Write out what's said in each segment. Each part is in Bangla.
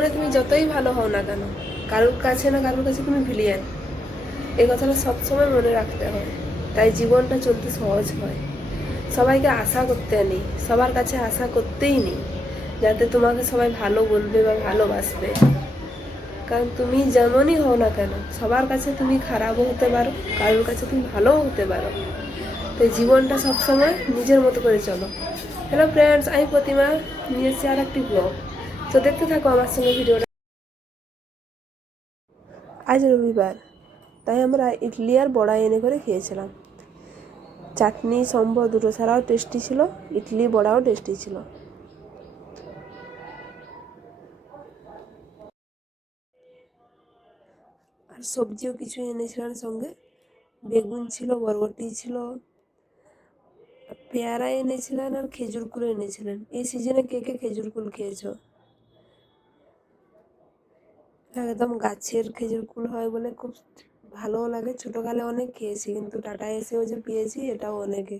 জীবনে তুমি যতই ভালো হও না কেন, কারোর কাছে না কারোর কাছে তুমি ভিলিয়ান, এই কথাটা সবসময় মনে রাখতে হয়। তাই জীবনটা চলতে সহজ হয়। সবাইকে আশা করতে নেই, সবার কাছে আশা করতেই নেই যাতে তোমাকে সবাই ভালো বলবে বা ভালোবাসবে। কারণ তুমি যেমনই হও না কেন, সবার কাছে তুমি খারাপও হতে পারো, কারোর কাছে তুমি ভালোও হতে পারো। তাই জীবনটা সবসময় নিজের মতো করে চলো। হ্যালো ফ্রেন্ডস, আমি প্রতিমা নিয়ে এসেছি আর একটি ব্লগ। তো দেখতে থাকো আমার সঙ্গে ভিডিওটা। আজ রবিবার, তাই আমরা ইডলি আর বড়া এনে করে খেয়েছিলাম। চাটনি সম্বর দুটো ছাড়াও টেস্টি ছিল, ইডলি বড়াও টেস্টি ছিল। আর সবজিও কিছু এনেছিলাম সঙ্গে, বেগুন ছিল, বরবটি ছিল, পেয়ারা এনেছিলেন আর খেজুর কুল এনেছিলেন। এই সিজনে কে কে খেজুর কুল খেয়েছো? একদম গাছের খেজুর কুল হয় বলে খুব ভালোও লাগে। ছোটকালে অনেক খেয়েছি, কিন্তু টাটায় এসেও যে পেয়েছি এটাও অনেকে।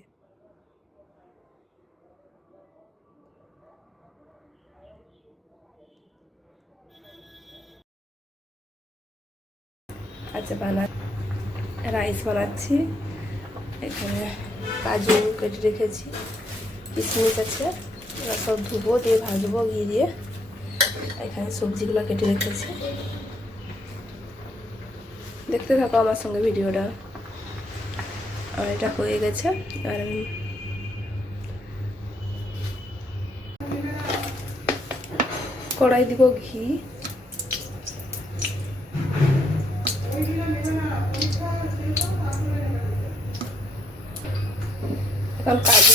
আচ্ছা রাইস বানাচ্ছি। এখানে কাজু কেটে রেখেছি, কিশমিশ আছে, এবার সব ধুবো, দিয়ে ভাজবো ঘি দিয়ে। এখানে সবজিগুলো কেটে রেখেছি, দেখতে থাকো আমার সঙ্গে ভিডিওটা। আর এটা হয়ে গেছে, আর আমি কড়াই দিব ঘি। এখন কাজু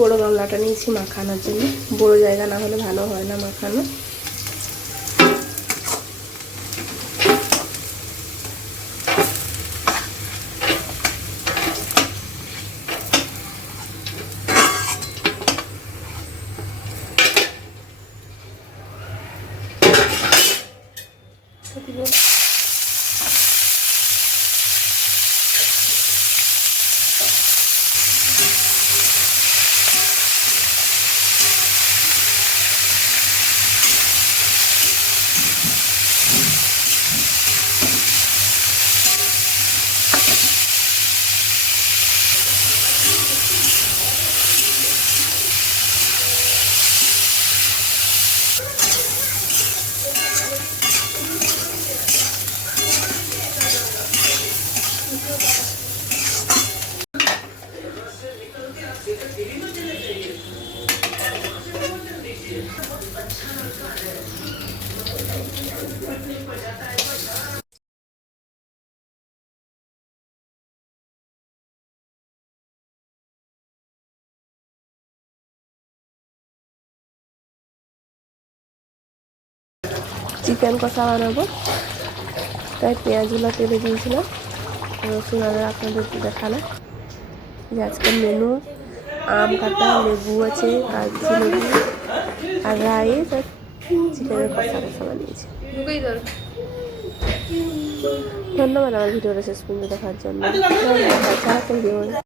বড়ো গামলাটা নিয়েছি মাখানোর জন্য। বড়ো জায়গা না হলে ভালো হয় না মাখানো। চিকেন কষা বানাবো, তাই পেঁয়াজগুলো তেলে দিয়েছিলাম। রসুন আদা আপনাদের দেখালাম যে আজকের মেনু আম কাটা, লেবু আছে, কাগজি লেবু আর রাইস আর চিকেনের কষা বানিয়েছি। ধন্যবাদ আমার ভিডিওটা শেষ পর্যন্ত দেখার জন্য।